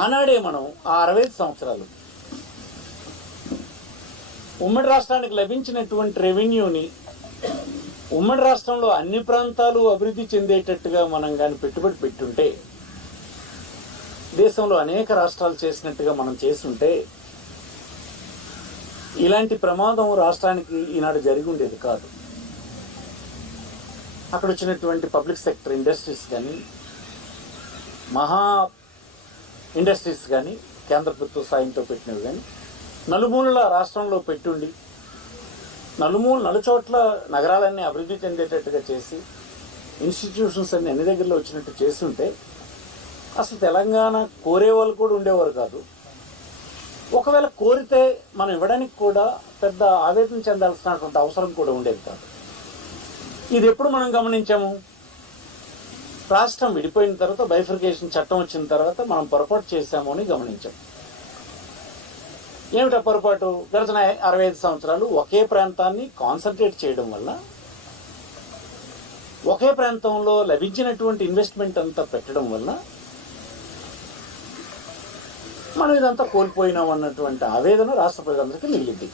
ఆనాడే మనం ఆ 65 సంవత్సరాలు ఉమ్మడి రాష్ట్రానికి లభించినటువంటి రెవెన్యూని ఉమ్మడి రాష్ట్రంలో అన్ని ప్రాంతాలు అభివృద్ధి చెందేటట్టుగా మనం కానీ పెట్టుబడి పెట్టుంటే, దేశంలో అనేక రాష్ట్రాలు చేసినట్టుగా మనం చేస్తుంటే, ఇలాంటి ప్రమాదం రాష్ట్రానికి ఈనాడు జరిగి ఉండేది కాదు. అక్కడ వచ్చినటువంటి పబ్లిక్ సెక్టర్ ఇండస్ట్రీస్ కానీ, మహా ఇండస్ట్రీస్ కానీ, కేంద్ర ప్రభుత్వ సాయంతో పెట్టినవి కానీ నలుమూలల రాష్ట్రంలో పెట్టుండి నలుచోట్ల నగరాలన్నీ అభివృద్ధి చెందేటట్టుగా చేసి ఇన్స్టిట్యూషన్స్ అన్ని దగ్గరలో వచ్చినట్టు చేస్తుంటే అసలు తెలంగాణ కోరే వాళ్ళు కూడా ఉండేవారు కాదు. ఒకవేళ కోరితే మనం ఇవ్వడానికి కూడా పెద్ద ఆవేదన చెందాల్సినటువంటి అవసరం కూడా ఉండేది కాదు. ఇది ఎప్పుడు మనం గమనించాము? రాష్ట్రం విడిపోయిన తర్వాత, బైఫర్కేషన్ చట్టం వచ్చిన తర్వాత మనం పొరపాటు చేశాము అని గమనించాం. ఏమిటా పొరపాటు? గడిచిన 65 సంవత్సరాలు ఒకే ప్రాంతాన్ని కాన్సన్ట్రేట్ చేయడం వల్ల, ఒకే ప్రాంతంలో లభించినటువంటి ఇన్వెస్ట్మెంట్ అంతా పెట్టడం వల్ల మనం ఇదంతా కోల్పోయినాం అన్నటువంటి ఆవేదన రాష్ట్ర ప్రజలందరికీ మిగిలింది.